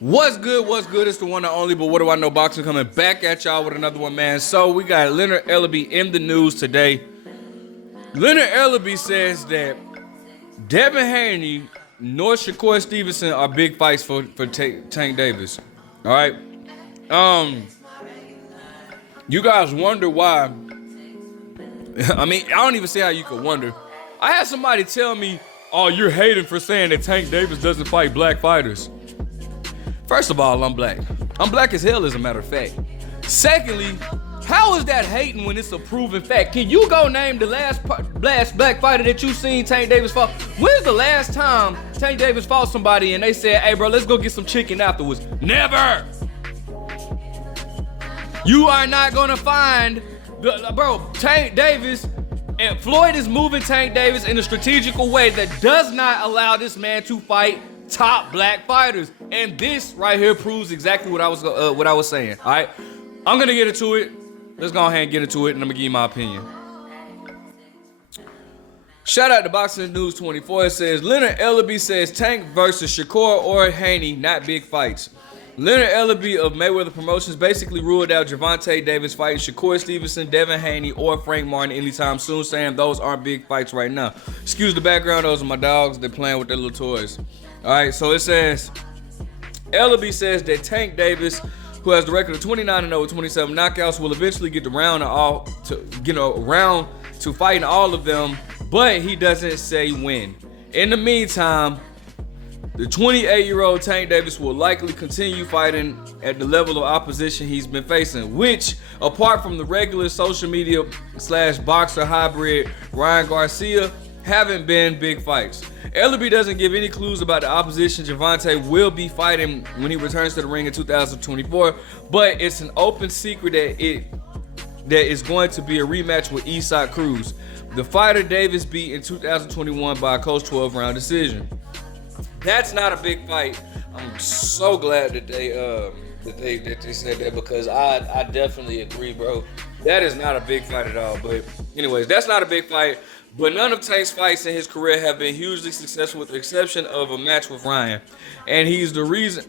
What's good? What's good? It's the one and only, but what do I know? Boxing coming back at y'all with another one, man. So we got Leonard Ellerbe in the news today. Leonard Ellerbe says that Devin Haney nor Shakur Stevenson are big fights for Tank Davis. All right. You guys wonder why? I mean, I don't even see how you could wonder. I had somebody tell me, "Oh, you're hating for saying that Tank Davis doesn't fight black fighters." First of all, I'm black. I'm black as hell, as a matter of fact. Secondly, how is that hating when it's a proven fact? Can you go name the last black fighter that you seen Tank Davis fought? When's the last time Tank Davis fought somebody and they said, "Hey, bro, let's go get some chicken afterwards"? Never. You are not gonna find, Tank Davis, and Floyd is moving Tank Davis in a strategical way that does not allow this man to fight top black fighters, and this right here proves exactly what I was saying. All right, I'm gonna get into it. Let's go ahead and get into it, and I'm gonna give you my opinion. Shout out to Boxing News 24. It says Leonard Ellerbe says Tank versus Shakur or Haney, not big fights. Leonard Ellerbe of Mayweather Promotions basically ruled out Gervonta Davis fighting Shakur Stevenson, Devin Haney, or Frank Martin anytime soon, saying those aren't big fights right now. Excuse the background, those are my dogs. They're playing with their little toys. All right, so it says, Ellerbe says that Tank Davis, who has the record of 29-0 with 27 knockouts, will eventually get around to fighting all of them, but he doesn't say when. In the meantime, the 28-year-old Tank Davis will likely continue fighting at the level of opposition he's been facing, which, apart from the regular social media / boxer hybrid Ryan Garcia, haven't been big fights. Ellerbe doesn't give any clues about the opposition Gervonta will be fighting when he returns to the ring in 2024, but it's an open secret that is going to be a rematch with Isaac Cruz, the fighter Davis beat in 2021 by a close 12-round decision. That's not a big fight. I'm so glad that they said that, because I definitely agree, bro. That is not a big fight at all. But anyways, that's not a big fight. But none of Tank's fights in his career have been hugely successful, with the exception of a match with Ryan. And he's the reason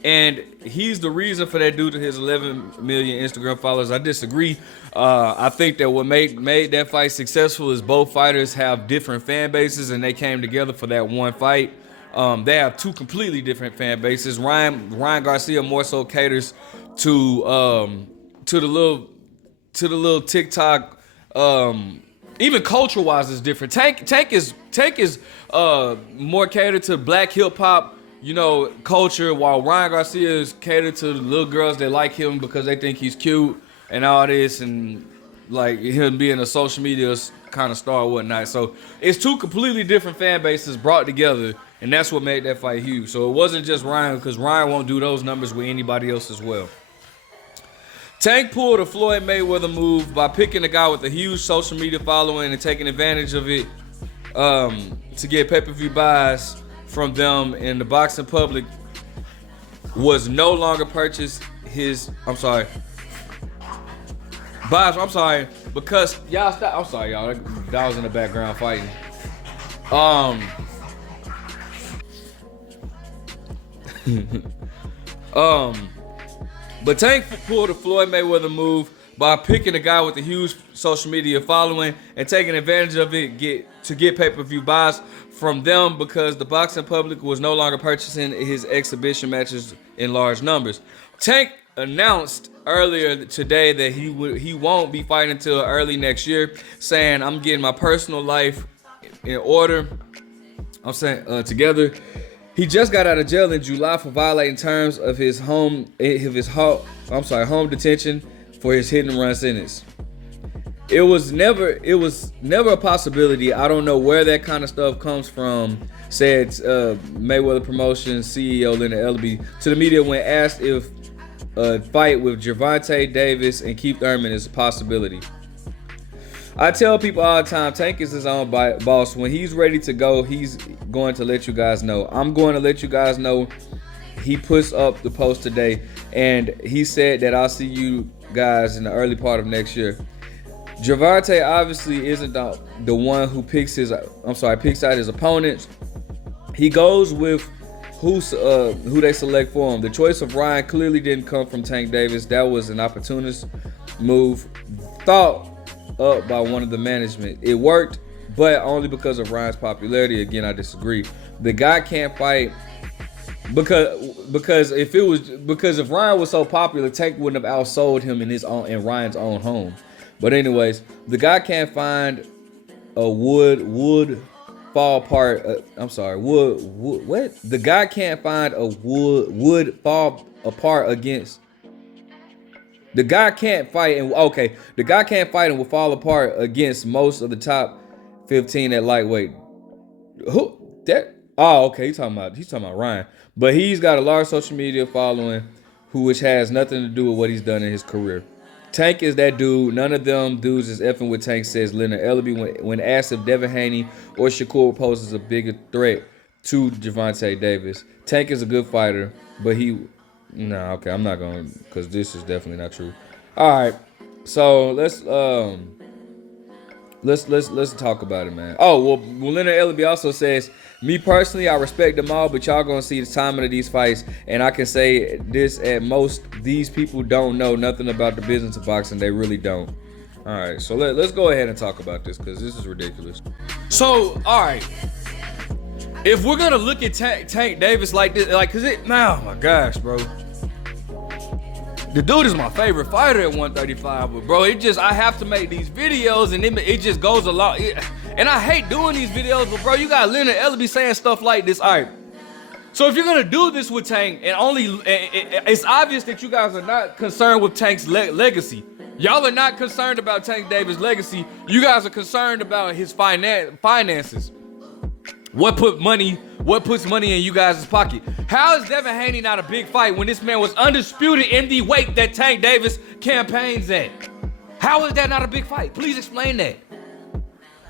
for that due to his 11 million Instagram followers. I disagree. I think that what made that fight successful is both fighters have different fan bases, and they came together for that one fight. They have two completely different fan bases. Ryan Garcia more so caters to the little TikTok. Even culture-wise, is different. Tank is more catered to black hip hop, culture, while Ryan Garcia is catered to the little girls that like him because they think he's cute and all this, and like him being a social media kind of star or whatnot. So it's two completely different fan bases brought together, and that's what made that fight huge. So it wasn't just Ryan, because Ryan won't do those numbers with anybody else as well. Tank pulled a Floyd Mayweather move by picking a guy with a huge social media following and taking advantage of it to get pay-per-view buys from them, and the boxing public was no longer purchased his. Because y'all stop. I'm sorry, y'all. That was in the background fighting. But Tank pulled a Floyd Mayweather move by picking a guy with a huge social media following and taking advantage of it to get pay-per-view buys from them, because the boxing public was no longer purchasing his exhibition matches in large numbers. Tank announced earlier today that he won't be fighting until early next year, saying, "I'm getting my personal life in order." Together. He just got out of jail in July for violating terms of his home detention for his hit and run sentence. It was never a possibility. I don't know where that kind of stuff comes from, said Mayweather Promotions CEO Leonard Ellerbe to the media when asked if a fight with Gervonta Davis and Keith Thurman is a possibility. "I tell people all the time, Tank is his own boss. When he's ready to go, he's going to let you guys know. I'm going to let you guys know." He puts up the post today, and he said that I'll see you guys in the early part of next year. Gervonta obviously isn't the one who picks out his opponents. He goes with who they select for him. The choice of Ryan clearly didn't come from Tank Davis. That was an opportunist move thought up by one of the management. It worked, but only because of Ryan's popularity. Again, I disagree. The guy can't fight because if Ryan was so popular, Tank wouldn't have outsold him in Ryan's own home. But anyways, the guy can't find a wood fall apart. What? The guy can't find a wood fall apart against. The guy can't fight the guy can't fight and will fall apart against most of the top 15 at lightweight. Who that? Oh, okay. He's talking about Ryan. But he's got a large social media following, which has nothing to do with what he's done in his career. Tank is that dude. None of them dudes is effing with Tank, says Leonard Ellerbe when asked if Devin Haney or Shakur poses a bigger threat to Gervonta Davis. Tank is a good fighter, but I'm not going to, because this is definitely not true. All right, so let's talk about it, man. Oh, well, Leonard Ellerbe also says, me personally, I respect them all, but y'all gonna see the timing of these fights, and I can say this at most, these people don't know nothing about the business of boxing. They really don't. All right, so let's go ahead and talk about this, because this is ridiculous. So, all right, if we're gonna look at Tank Davis like this, oh my gosh, bro. The dude is my favorite fighter at 135, but bro, I have to make these videos, and it just goes along. And I hate doing these videos, but bro, you got Leonard Ellerbe saying stuff like this. All right, so if you're gonna do this with Tank, it's obvious that you guys are not concerned with Tank's legacy. Y'all are not concerned about Tank Davis' legacy. You guys are concerned about his finances. What puts money in you guys' pocket? How is Devin Haney not a big fight when this man was undisputed in the weight that Tank Davis campaigns at? How is that not a big fight? Please explain that.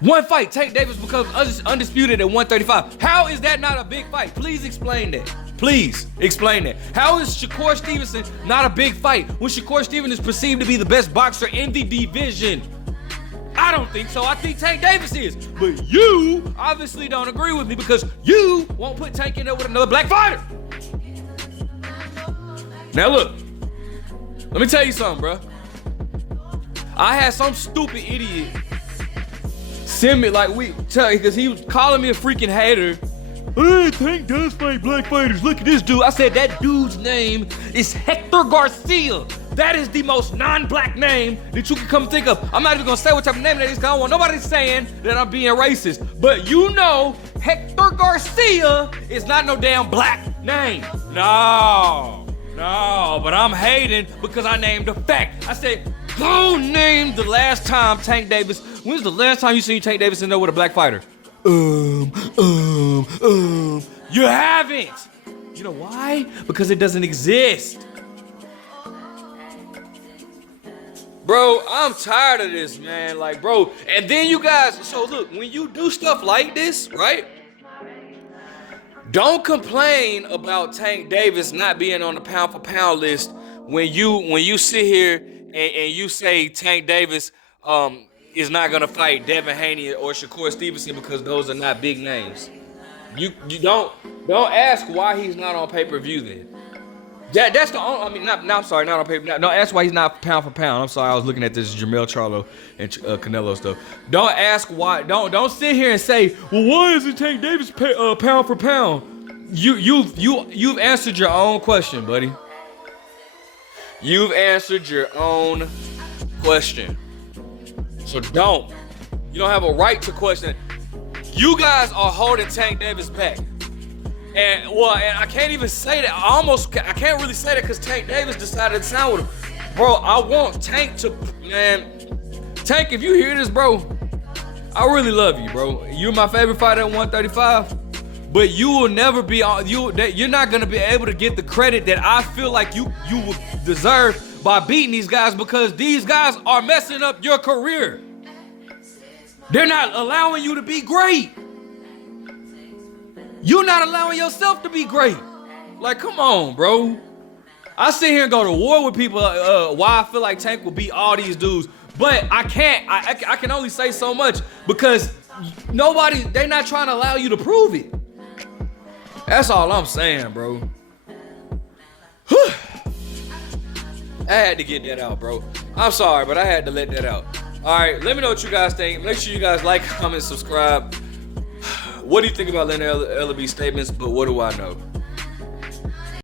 One fight, Tank Davis becomes undisputed at 135. How is that not a big fight? Please explain that. Please explain that. How is Shakur Stevenson not a big fight when Shakur Stevenson is perceived to be the best boxer in the division? I don't think so. I think Tank Davis is. But you obviously don't agree with me because you won't put Tank in there with another black fighter. Now look, let me tell you something, bro. I had some stupid idiot send me because he was calling me a freaking hater. Hey, Tank does fight black fighters. Look at this dude. I said that dude's name is Hector Garcia. That is the most non-black name that you can come think of. I'm not even gonna say what type of name that is because I don't want nobody saying that I'm being racist. But you know, Hector Garcia is not no damn black name. No, but I'm hating because I named a fact. I said, go name the last time Tank Davis. When's the last time you seen Tank Davis in there with a black fighter? You haven't. You know why? Because it doesn't exist. Bro, I'm tired of this, man. Bro, and then you guys, so look, when you do stuff like this, right? Don't complain about Tank Davis not being on the pound for pound list when you sit here and you say Tank Davis is not gonna fight Devin Haney or Shakur Stevenson because those are not big names. You don't ask why he's not on pay-per-view then. That's the only, not on pay-per-view. Don't ask why he's not pound for pound. I'm sorry, I was looking at this Jermell Charlo and Canelo stuff. Don't ask why. Don't sit here and say, well, why isn't Tank Davis pound for pound? You've answered your own question, buddy. You've answered your own question. So you don't have a right to question it. You guys are holding Tank Davis back. And I can't even say that. I can't really say that because Tank Davis decided to sign with him. Bro, I want Tank to, Tank, if you hear this, bro, I really love you, bro. You're my favorite fighter at 135. But you will never be, you're not gonna be able to get the credit that I feel like you would deserve by beating these guys because these guys are messing up your career. They're not allowing you to be great. You're not allowing yourself to be great. Come on, bro. I sit here and go to war with people why I feel like Tank will beat all these dudes, but I can't. I can only say so much because they're not trying to allow you to prove it. That's all I'm saying, bro. I had to get that out, bro. I'm sorry, but I had to let that out. All right, let me know what you guys think. Make sure you guys like, comment, subscribe. What do you think about Leonard Ellerbe's statements? But what do I know?